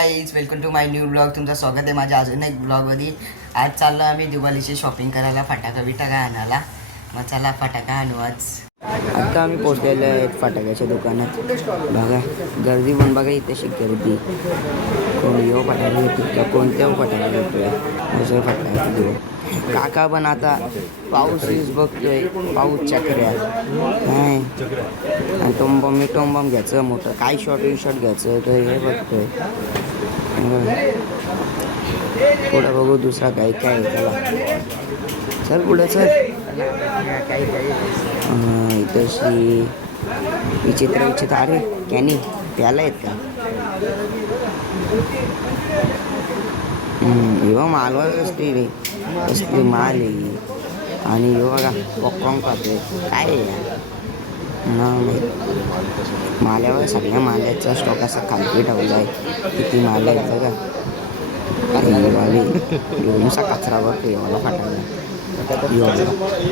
Guys, welcome to my new blog. तुमचं स्वागत आहे माझ्या अजून एक ब्लॉगमध्ये. आज चाललो आम्ही दिवाळीची शॉपिंग करायला, फटाका बिटाका आणायला. मग चला फटाका आणू आज. आता आम्ही पोचलेलो आहेत फटाक्याच्या दुकानात. बघा गर्दी पण बघा, इथे अशी गर्दी. कोण येऊ फटाका घेतो का कोणत्या फटाका घेतोय असं फटाका देऊ. काका पण आता पाऊस बघतोय, पाऊस चक्र्या काय आणि टोंबम टोंबम घ्यायचं मोठं, काय शॉर्ट घ्यायचं तर हे बघतोय. पुढं बघू दुसरा काही काय त्याला. चल पुढं चल. काही इथंशी विचित्र अरे कॅनी प्याला आहेत का. एव्हा मालवाच असते रे, असली माल आहे. आणि हे बघा पॉपकॉर्न खातोय काय माल्यावर सगळ्या माल्याचा स्टॉक असा खालती ठेवला आहे. किती माल आहे बघा. वाले नुसा कचरा भरतो मला फाटायला,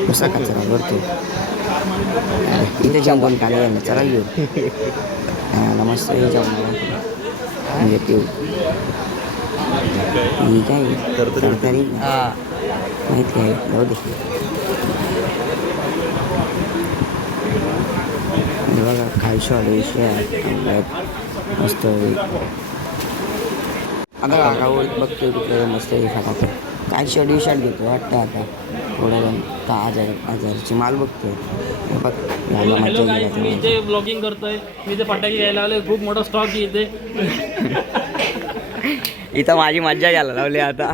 नुसा कचरा भरतो. इथे जेवण टाळे आहे चला येऊ. मस्त जेवण म्हणजे ते ठीक आहे तरतरी माहिती आहे. जाऊ दे बघा काही शॉर्ट मस्त. आता काकावर बघतोय कुठे मस्त फटाके. काय शर्ट घेतो वाटतं आता थोडं 10,000ची माल बघतोय. बघ मी जे ब्लॉगिंग करतोय, मी ते फटाके घ्यायला आले. खूप मोठा स्टॉक आहे इथे. इथं माझी मज्जा घ्यायला लावली. आता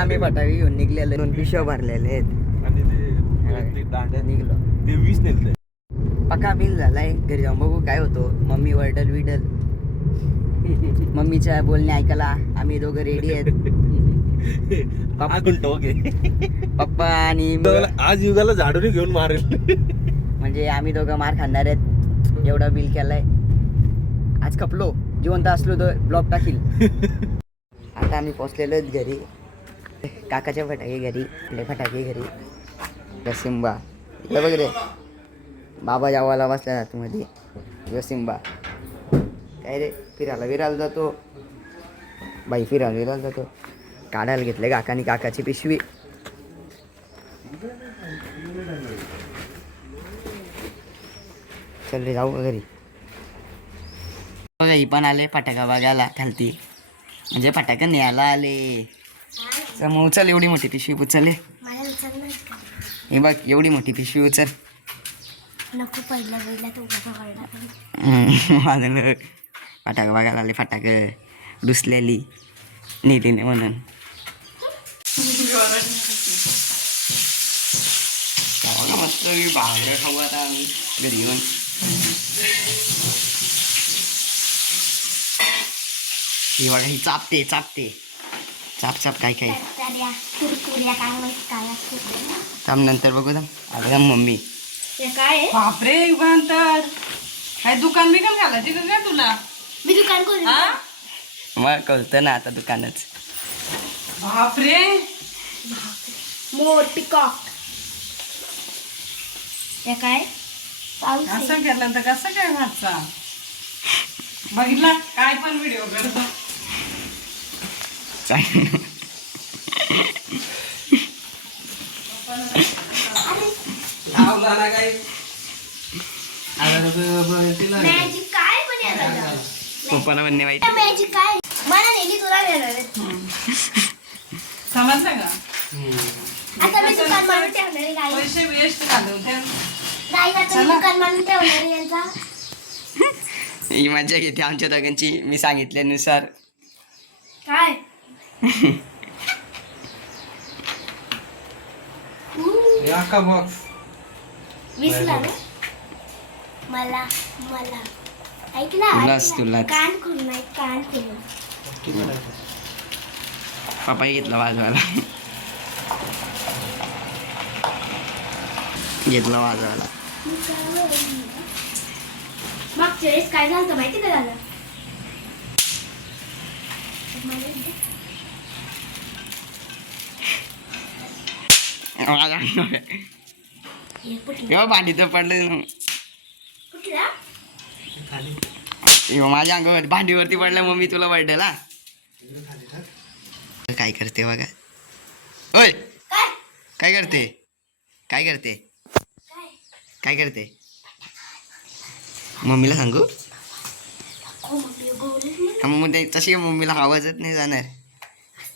आम्ही फटाके घेऊन निघलेले, 2 पिशव्या भरलेले आहेत. निघलो पक्का बिल झालाय. घरी जाऊन बघू काय होतो. मम्मी वर्डल विडल, मम्मीच्या बोलणे ऐकायला आम्ही दोघं रेडी आहेत. पप्पा आणि आज युगाला झाडून घेऊन मारेल. म्हणजे आम्ही दोघं मार खाणार आहेत. एवढा बिल केलाय. आज खपलो, जिवंत असलो तर ब्लॉग टाकील. आता आम्ही पोचलेलो आहेत घरी. काकाचे फटाके घरी, आपले फटाके घरी. सिंबा इकडे बघ रे, बाबा जावाला बसल्या आतमध्ये. सिंबा काय रे फिरायला जातो बाई, फिरायला जातो. काढायला घेतले काकानी काकाची पिशवी. चल रे जाऊ घरी. बघा ही पण आले फटाका बघायला खालती, म्हणजे फटाका न्यायला आले. मग उचल एवढी मोठी पिशवी उचल. हे बघ एवढी मोठी पिशवी उचल. नको पहिला तू माझं फटाका बघायला आले. फटाका रुसलेली नेलीने म्हणून. मस्त भांगडं खाऊ आता आम्ही घरी येऊन. ही बघा ही चापते चाप काय थांब नंतर बघू. थांब मम्मी काय बापरे युगांतर, काय दुकान बिकान घालायची का काय तुला. मी दुकान करू. मग कळतं ना आता दुकानच. बापरे मोर पिकॉक. हे काय पाऊस आहे. असं केलं तर कसं काय व्हायचा. बघितला काय पण व्हिडिओ करतो. मॅजिक काय पण येणार. पप्पाला म्हणणे माहिती. मॅजिक काय मला नेली तुला नेणार. समजलं का. आता मी दुकान मारून ठेवणार गाई. पैसे वेस्ट घालवते. गाई आता मी दुकान मारून ठेवणार यांचा. ही मजा घेते आमच्या दोघांची मी सांगितल्यानुसार. काय बॉक्स विसला ना मला ऐकला. तुलाच कान खुलून कान खुलून. पप्पा घेतला वाजवायला. मागच्या वेळेस काय झालं माहिती का झालं. भांडी तर पडलं. कुठला माझ्या अंगावर भांडीवरती पडला मम्मी तुला पडला काय करते बघा ओय काय काय करते काय करते काय काय करते मम्मीला सांगू हो मम्मी बोलत मग ते तशी मम्मीला आवाजच नाही जाणार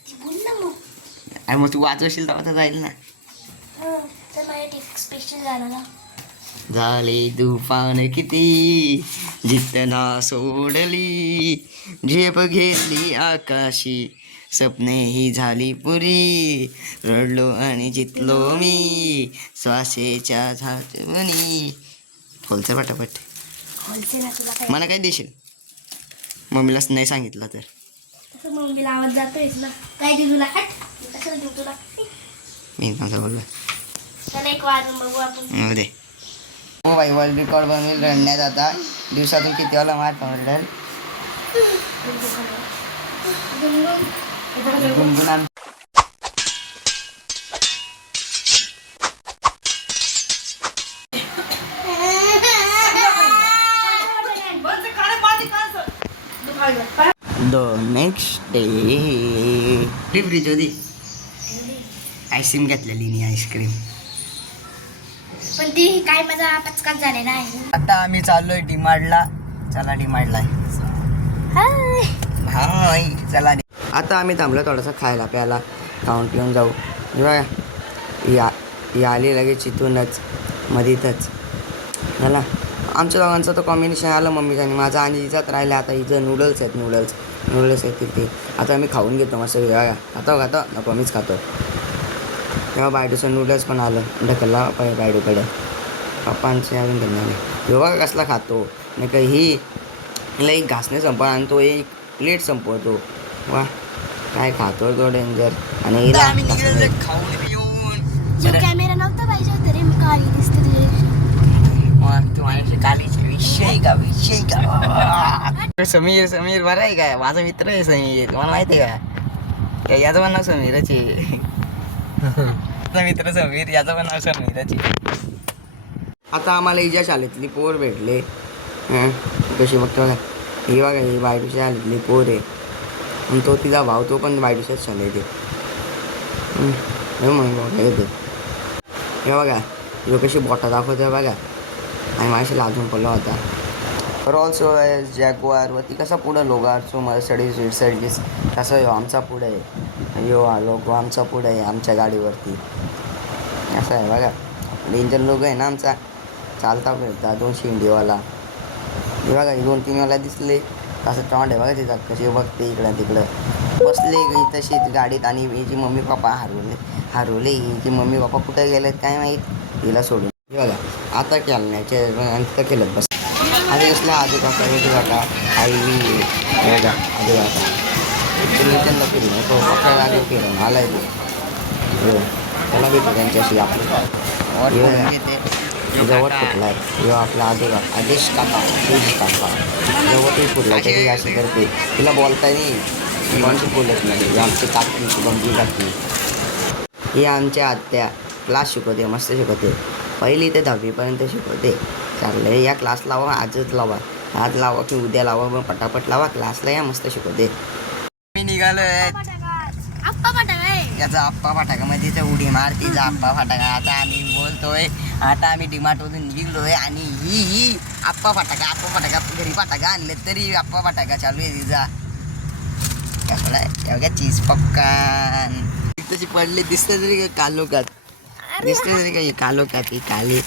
ती बोल ना मग आणि मग तू वाचवशील तेव्हा तर जाईल ना तर माझ्या स्पेशल झालं ना झाले तुफान किती जितना सोडली झेप घेतली आकाशी स्वप्ने ही झाली पुरी रडलो आणि जितलो मी श्वासेच्या झाटवणी खोलचं पटापट खोलचे ना तुला काय मला काय देशील मम्मीलाच नाही सांगितलं तर तसं मम्मीला आवाज जातोयच ना काय देऊ तुला हट कसं देऊ तुला मी माझं बोललो चला एक वाजून बघू आपण दे हो बाई वर्ल्ड रेकॉर्ड बनवून रडण्यात आता दिवसातून किती वाला मार पडल गुणगुण आम द नेक्स्ट डे फ्रीज होती आईस्क्रीम घेतलेली नाही आईस्क्रीम पण ती काय माझा पचकाच झालेला आहे आता आम्ही चाललोय डिमार्टला चला डिमार्टला हाय चला आता आम्ही थांबलो थोडंसं खायला प्यायला खाऊन पिऊन जाऊ हे बघा ही आली लगेच इथूनच मधीतच झाला आमच्या दोघांचं तर कॉम्बिनेशन आलं मम्मीचं आणि माझा आणि हिचाच राहिला आता हिचं नूडल्स आहेत नूडल्स आहेत तिथे आता आम्ही खाऊन घेतो मस्त खातो नको मीच खातो तेव्हा बायडूचं नूडल्स पण आलं ढकलला बायडूकडे पप्पांचे अजून घेणार हे बघा कसला खातो नाही का ही एक घासणे संपव आणि तो एक प्लेट संपवतो वा काय खातो तो डेंजर आणि हिला खाऊन पिऊन जो कॅमेरा नव्हता पाहिजे तरी मी काळी दिसते विषय का समीर बरा आहे काय माझा मित्र आहे समीर तुम्हाला माहिती आहे का याचं पण नाव समीरच आहे माझा मित्र समीर याचं पण नाव समीरच आहे आता आम्हाला हिच्या शाळेतली पोर भेटले कशी बघतो बघा ही बघा ही बायडूच्या शाळेतली पोर आहे आणि तो तिचा भाव तो पण बायडूच्याच शाळेत येते हे बघा जो कशी बोटा दाखवते बघा आणि माझ्याशी लाजून पडला होता रॉल्स रॉयस जॅग्वारवरती कसा पुढं लोगारचो मर्सिडीज कसं यो आमचा पुढं आहे यो लोगो आमचा पुढं आहे आमच्या गाडीवरती असं आहे बघा डेंजर लोगो आहे ना आमचा चालता फिरता 200 इंडियावाला हे बघा 2-3 वाला दिसले कसं तोंड आहे बघा तिचा कशी बघते इकडं तिकडं बसले तशीच गाडीत आणि हिची मम्मी पप्पा हरवले हिची मम्मी पप्पा कुठे गेलेत काय माहीत हिला सोडून हे बघा आता खेळण्याचे अंत केलं बस आधी कसल्या आजोबाका वेगळा आई बघा आजोबाका तुम्ही त्यांना फिरून तो पक्का आधी फिरून आलाय तो त्याला भेटू त्यांच्याशी आपलं जवळ फुटला आहे जेव्हा आपला आदेश काका जेव्हा ते फुटला तरी असं करते तिला बोलता नाही कोणशी बोलत नाही आमची काकी गंभीर काकी ही आमच्या आत्या क्लास शिकवते मस्त शिकवते 1ली ते 10वीपर्यंत शिकवते चांगलं या क्लास लावा आजच लावा आज लावा की उद्या लावा मग पटापट लावा क्लासला या मस्त शिकवते मी निघालोय याचा आप्पा फाटाकामध्ये तर उडी मार तिचा आप्पा फाटाका आता आम्ही बोलतोय आता आम्ही डिमार्टमधून निघलोय आणि ही आप्पा फाटाका घरी फाटाका आणले तरी आप्पा फाटाका चालू आहे तिचा कसला आहे एवढ्या चीज पक्कान तशी पडली दिसते तरी कालोकात दिसते तरी काही कालोकात ही काले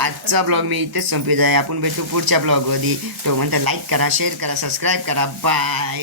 आजचा ब्लॉग मी इथेच संपवित आहे आपण भेटू पुढच्या ब्लॉगमध्ये तो म्हणता लाईक करा शेअर करा सबस्क्राईब करा बाय